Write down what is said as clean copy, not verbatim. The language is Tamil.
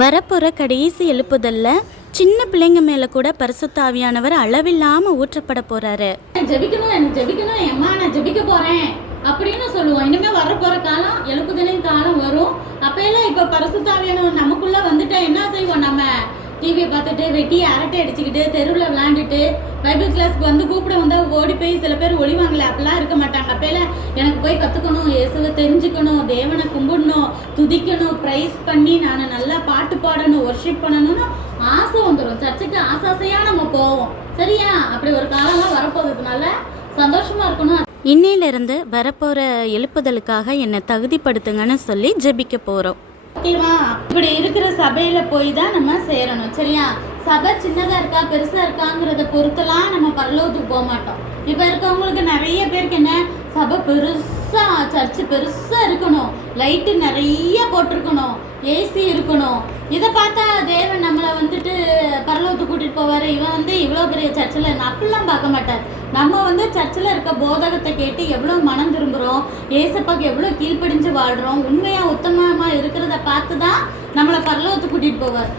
வரப்போகிற கடைசி எழுப்புதல்ல சின்ன பிள்ளைங்க மேலே கூட பரிசுத்த ஆவியானவர் அளவில்லாமல் ஊற்றப்பட போகிறாரு. ஜெபிக்கணும், எனக்கு ஜெபிக்கணும், எம்மா நான் ஜெபிக்க போகிறேன் அப்படின்னு சொல்லுவோம். இனிமேல் வரப்போகிற காலம் எழுப்புதலின் காலம் வரும். அப்போயெல்லாம் இப்போ பரிசுத்த ஆவியானவர் நமக்குள்ளே வந்துட்டா என்ன செய்வோம்? நம்ம டிவியை பார்த்துட்டு வெட்டி அரட்டை அடிச்சுக்கிட்டு தெருவில் விளாண்டுட்டு பைபிள் கிளாஸ்க்கு வந்து கூப்பிட வந்தால் ஓடி போய் சில பேர் ஒளிவாங்கல, அப்படிலாம் இருக்க மாட்டாங்க. அப்போல்லாம் எனக்கு போய் கற்றுக்கணும், இயேசுவை தெரிஞ்சுக்கணும், தேவனை கும்பிடணும், துதிக்கணும், ப்ரைஸ் பண்ணி நான் நல்லா பாட்டு பாடணும், ஒர்ஷிப் பண்ணணும்னு ஆசை வந்துடும். சர்ச்சுக்கு ஆசாசையாக நம்ம போவோம். சரியா? அப்படி ஒரு காலம்லாம் வரப்போகிறதுனால சந்தோஷமாக இருக்கணும். இன்னையிலிருந்து வரப்போகிற எழுப்புதலுக்காக என்னை தகுதிப்படுத்துங்கன்னு சொல்லி ஜெபிக்க போகிறோம். ஓகேவா? இப்படி இருக்கிற சபையில போய் தான் நம்ம சேரணும். சரியா? சபை சின்னதா இருக்கா பெருசா இருக்காங்கிறத பொறுத்தெல்லாம் நம்ம பரலோகத்துக்கு போக மாட்டோம். இப்ப இருக்கவங்களுக்கு நிறைய பேருக்கு என்ன, சபை பெருசா, சர்ச்சு பெருசா இருக்கணும், லைட்டு நிறைய போட்டிருக்கணும், ஏசி இருக்கணும், இதை பார்த்தா தேவன் நம்மளை வந்துட்டு பரலோகத்துக்கு கூட்டிட்டு போவாரு. இவன் வந்து இவ்வளோ பெரிய சர்ச்சில் அப்படிலாம் பார்க்க மாட்டார். நம்ம வந்து சர்ச்சில் இருக்க போதகத்தை கேட்டு எவ்வளோ மனம் திரும்புகிறோம், ஏசப்பாக்கு எவ்வளோ கீழ்ப்படிஞ்சு வாழ்கிறோம், உண்மையாக உத்தமமாக இருக்கிறத பார்த்து தான் நம்மளை பரலோகத்துக்கு கூட்டிகிட்டு போவார்.